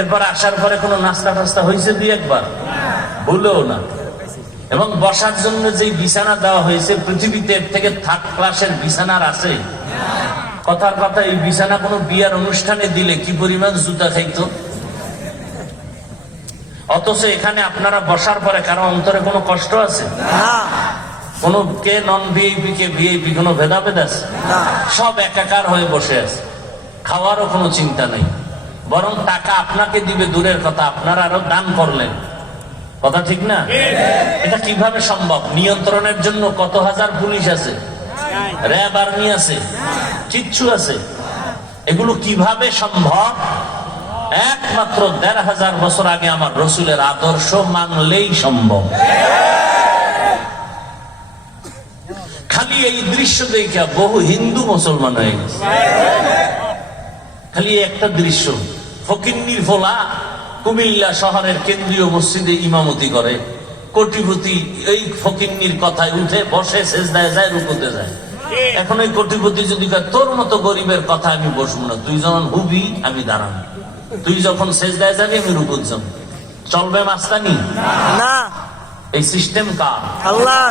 এরপর আসার পরে কোনো নাস্তা টাস্তা হয়েছে দুই একবার? ভুলেও না। এবং বসার জন্য যে বিছানা দেওয়া হয়েছে, পৃথিবীতে এর থেকে থার্ড ক্লাসের বিছানার আছে? কথার কথা, এই বিছানা কোনো বিয়ার অনুষ্ঠানে দিলে কি পরিমাণ জুতা খাইতো। অথচ এখানে আপনারা বসার পরে কারো অন্তরে কোনো কষ্ট আছে? কোন কে নন ভিআইপি কে ভিআইপি কোনো ভেদাভেদ আছে? সব একাকার হয়ে বসে আছে, খাওয়ারও কোনো চিন্তা নেই। বরং টাকা আপনাকে দিবে দূরের কথা, আপনারা আরো দান করলেন। কথা ঠিক না? এটা কিভাবে সম্ভব? নিয়ন্ত্রণের জন্য কত হাজার পুলিশ আছে, র্যাব আর্মি আছে, কিচ্ছু আছে। এগুলো কিভাবে সম্ভব? একমাত্র ১৫০০ বছর আগে আমার রসুলের আদর্শ মানলেই সম্ভব। খালি এই দৃশ্য দেখে বহু হিন্দু মুসলমান হয়ে গেছে। খালি একটা দৃশ্য, ফকিন্নির ফোলা কুমিল্লা শহরের কেন্দ্রীয় মসজিদে ইমামতি করে, কোটিপতি এই ফকিন্নির কথায় উঠে বসে, সেজদায় যায়, রুকুতে যায়। এখন ওই কোটিপতি যদি কয় তোর মতো গরিবের কথা আমি বসবো না, তুই যখন হুবি আমি দাঁড়ান, তুই যখন সেজদায় যাবি আমি রুকুত যাব, চলবে মাস্তানি? না। এই সিস্টেম কার? আল্লাহ।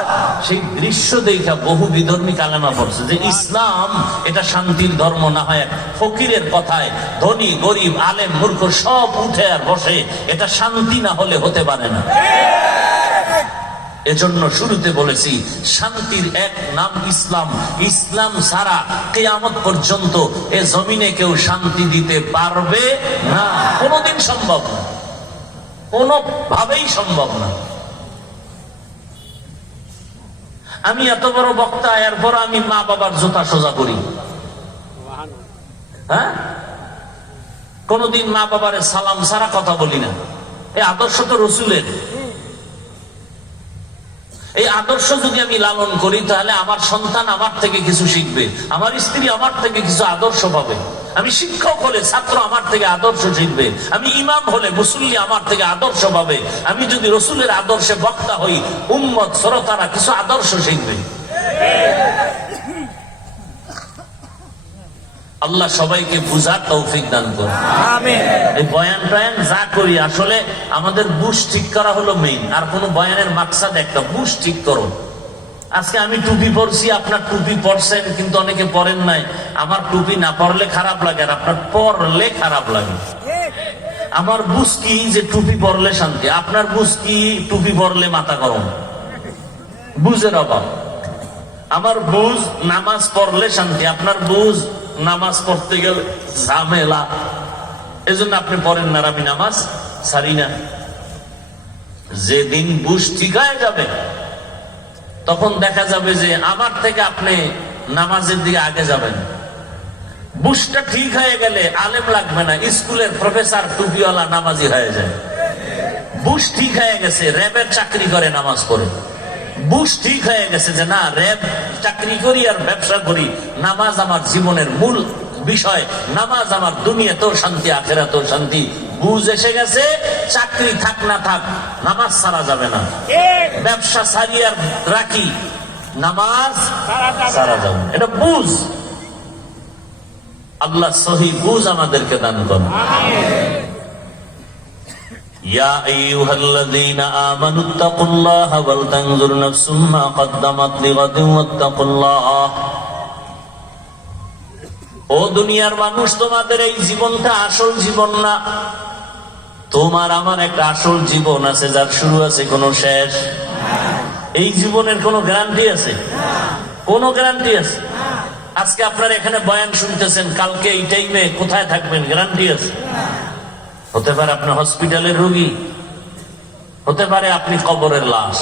সেই দৃশ্য দেখা বহু বিধর্মী কালেমা পড়ছে যে ইসলাম এটা শান্তির ধর্ম না হয় ফকিরের কথায় ধনী গরিব আলেম মূর্খ সব উঠে আর বসে, এটা শান্তি না হলে হতে পারে না। এজন্য শুরুতে বলেছি শান্তির এক নাম ইসলাম। ইসলাম ছাড়া কিয়ামত পর্যন্ত এ জমিনে কেউ শান্তি দিতে পারবে না, কোনোদিন সম্ভব না, কোনোভাবেই সম্ভব না। আমি এত বড় বক্তা, এরপর আমি মা বাবার জুতা সোজা করি? হ্যাঁ, কোনদিন মা বাবার সালাম ছাড়া কথা বলি না। এই আদর্শ তো রসুলের। এই আদর্শ যদি আমি লালন করি তাহলে আমার সন্তান আমার থেকে কিছু শিখবে, আমার স্ত্রী আমার থেকে কিছু আদর্শ পাবে। আমি শিক্ষক হলে ছাত্র আমার থেকে আদর্শ শিখবে, আমি ইমাম হলে মুসল্লি আমার থেকে আদর্শ পাবে। আমি যদি রসুলের আদর্শে বক্তা হই, উম্মত শ্রোতারা কিছু আদর্শ শিখবে। আল্লাহ সবাইকে বুঝার তৌফিক দান করুন। আমিন। এই বয়ান টয়ান যা করি আসলে আমাদের বুঝ ঠিক করা হলো মেইন, আর কোন বয়ানের মাকসাদ একটা, বুঝ ঠিক করো। আজকে আমি টুপি পরছি, আপনার টুপি পরছেন কিন্তু অনেকে পরেন নাই। আমার টুপি না পরলে খারাপ লাগে, আর আপনার পরলে খারাপ লাগে। আমার বুঝ কি যে টুপি পরলে শান্তি, আপনার বুঝ কি টুপি পরলে মাথা গরম, বুঝের অভাব। আমার বুঝ নামাজ পড়লে শান্তি, আপনার বুঝ নামাজ পড়তে গেলে ঝামেলা। এজন্য আপনি পড়েন না, আমি নামাজ ছাড়ি না। যেদিন বুঝ ঠিক হয়ে যাবে তখন দেখা যাবে যে আমার থেকে আপনি নামাজের দিকে আগে যাবেন। বুঝটা ঠিক হয়ে গেলে আলেম লাগবে না, স্কুলের প্রফেসর টুপিওয়ালা নামাজি হয়ে যায়। বুঝ ঠিক হয়ে গেছে, র্যাবের চাকরি করে নামাজ পড়ে। বুঝ ঠিক হয়ে গেছে যে না, র্যাব চাকরি করি আর ব্যবসা করি, নামাজ আমার জীবনের মূল বিষয়, নামাজ আমার দুনিয়াতেও শান্তি আখিরাতেও শান্তি। বুঝ এসে গেছে, চাকরি থাক না থাক নামাজ ছাড়া যাবে না, ব্যবসা ছাড়ি আর রাখি নামাজ ছাড়া যাবে, এটা বুঝ। আল্লাহ সহি বুঝ আমাদেরকে দান করুন। ইয়া আইয়ুহাল্লাযীনা আমানুত্তাকুল্লাহা ওয়াল তানজুর নাফসুম মা কদ্দামাত লিগাদিন ওয়াত্তাকুল্লাহ। ও দুনিয়ার মানুষ, তোমাদের এই জীবনটা আসল জীবন না। তোমার আমার একটা আসল জীবন আছে, যার শুরু আছে কোনো শেষ। এই জীবনের কোনো গ্যারান্টি আছে? কোনো গ্যারান্টি আছে? আজকে আপনারা এখানে বয়ান শুনতেছেন, কালকে এই টাইমে কোথায় থাকবেন গ্যারান্টি আছে? হতে পারে আপনি হসপিটালের রোগী, হতে পারে আপনি কবরের লাশ।